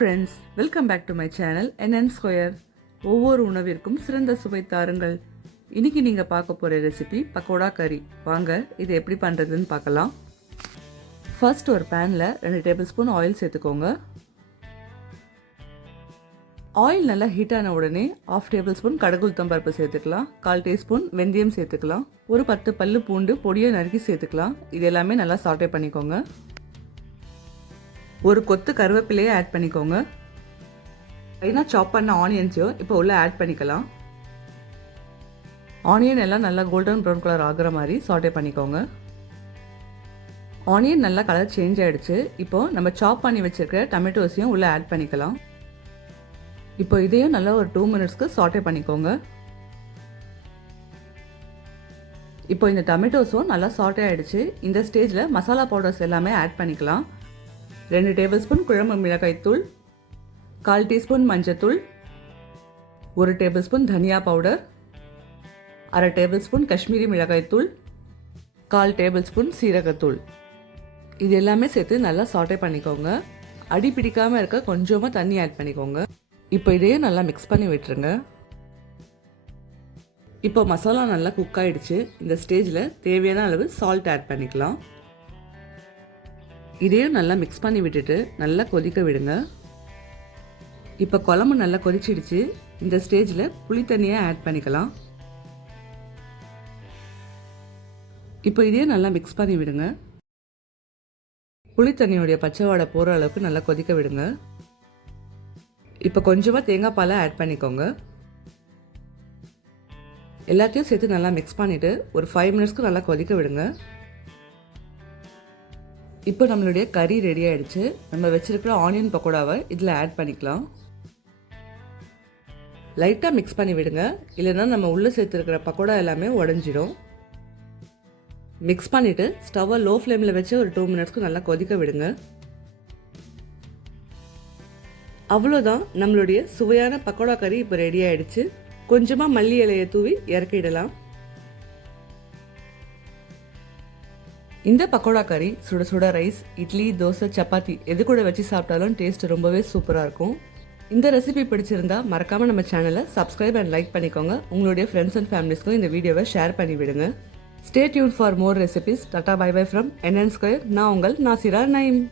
Friends, welcome back to my channel NN square. ஒவ்வொரு உணவிற்கும் சிறந்த சுவை தாருங்கள். இன்னைக்கு நீங்கள் பார்க்க போகிற ரெசிபி பக்கோடா கறி. வாங்க இது எப்படி பண்ணுறதுன்னு பார்க்கலாம். ஃபர்ஸ்ட் ஒரு பேனில் 2 டேபிள் ஸ்பூன் ஆயில் சேர்த்துக்கோங்க. ஆயில் நல்லா ஹீட் ஆன உடனே 1/2 டேபிள் ஸ்பூன் கடுகு உளுத்தம் பருப்பு சேர்த்துக்கலாம். 1/4 டீஸ்பூன் வெந்தயம் சேர்த்துக்கலாம். ஒரு 10 பல்லு பூண்டு பொடியை நறுக்கி சேர்த்துக்கலாம். இது எல்லாமே நல்லா சாட்டே பண்ணிக்கோங்க. ஒரு கொத்து கருவேப்பிலையை ஆட் பண்ணிக்கோங்க. ஃபைனாக சாப் பண்ண ஆனியன்ஸையும் இப்போ உள்ள ஆட் பண்ணிக்கலாம். ஆனியன் எல்லாம் நல்லா கோல்டன் ப்ரௌன் கலர் ஆகுற மாதிரி சாட்டே பண்ணிக்கோங்க. ஆனியன் நல்லா கலர் சேஞ்ச் ஆகிடுச்சு. இப்போ நம்ம சாப் பண்ணி வச்சுருக்கிற டொமேட்டோஸையும் உள்ளே ஆட் பண்ணிக்கலாம். இப்போ இதையும் நல்லா ஒரு 2 மினிட்ஸ்க்கு சாட்டே பண்ணிக்கோங்க. இப்போ இந்த டொமேட்டோஸும் நல்லா சாட்டே ஆகிடுச்சு. இந்த ஸ்டேஜில் மசாலா பவுடர்ஸ் எல்லாமே ஆட் பண்ணிக்கலாம். 2 டேபிள் ஸ்பூன் குழம்பு மிளகாய்த்தூள், 1/4 டீஸ்பூன் மஞ்சத்தூள், 1 டேபிள் ஸ்பூன் தனியா பவுடர், 1/2 டேபிள் ஸ்பூன் காஷ்மீரி மிளகாய்த்தூள், 1/4 டேபிள் ஸ்பூன் சீரகத்தூள். இது எல்லாமே சேர்த்து நல்லா சாட்டே பண்ணிக்கோங்க. அடி பிடிக்காமல் இருக்க கொஞ்சமாக தண்ணி ஆட் பண்ணிக்கோங்க. இப்போ இதையும் நல்லா மிக்ஸ் பண்ணி விட்டுருங்க. இப்போ மசாலா நல்லா குக் ஆகிடுச்சு. இந்த ஸ்டேஜில் தேவையான அளவு சால்ட் ஆட் பண்ணிக்கலாம். இதையும் நல்லா மிக்ஸ் பண்ணி விட்டுட்டு நல்லா கொதிக்க விடுங்க. இப்போ குழம்பு நல்லா கொதிச்சிடுச்சு. இந்த ஸ்டேஜில் புளி தண்ணியை ஆட் பண்ணிக்கலாம். இப்போ இதையும் நல்லா மிக்ஸ் பண்ணி விடுங்க. புளி தண்ணியோடைய பச்சை வாடை போகிற அளவுக்கு நல்லா கொதிக்க விடுங்க. இப்போ கொஞ்சமாக தேங்காய் பாலை ஆட் பண்ணிக்கோங்க. எல்லாத்தையும் சேர்த்து நல்லா மிக்ஸ் பண்ணிவிட்டு ஒரு 5 மினிட்ஸ்க்கு நல்லா கொதிக்க விடுங்க. இப்போ நம்மளுடைய கறி ரெடி ஆகிடுச்சு. நம்ம வச்சுருக்கிற ஆனியன் பக்கோடாவை இதில் ஆட் பண்ணிக்கலாம். லைட்டாக மிக்ஸ் பண்ணி விடுங்க, இல்லைன்னா நம்ம உள்ளே சேர்த்துருக்கிற பக்கோடா எல்லாமே உடஞ்சிடும். மிக்ஸ் பண்ணிவிட்டு ஸ்டவ்வை லோ ஃப்ளேமில் வச்சு ஒரு 2 மினிட்ஸ்க்கு நல்லா கொதிக்க விடுங்க. அவ்வளோதான், நம்மளுடைய சுவையான பக்கோடா கறி இப்போ ரெடி ஆகிடுச்சு. கொஞ்சமாக மல்லி இலையை தூவி இறக்கிடலாம். இந்த பக்கோடா கறி சுட சுட ரைஸ், இட்லி, தோசை, சப்பாத்தி எது கூட வச்சு சாப்பிட்டாலும் டேஸ்ட் ரொம்பவே சூப்பராக இருக்கும். இந்த ரெசிபி பிடிச்சிருந்தா மறக்காமல் நம்ம சேனலை சப்ஸ்கிரைப் அண்ட் லைக் பண்ணிக்கோங்க. உங்களுடைய ஃப்ரெண்ட்ஸ் அண்ட் ஃபேமிலிஸ்க்கும் இந்த வீடியோவை ஷேர் பண்ணி விடுங்க. Stay tuned for more recipes. Tata bye bye from NN square. நான் உங்கள் நாசிரா நயீம்.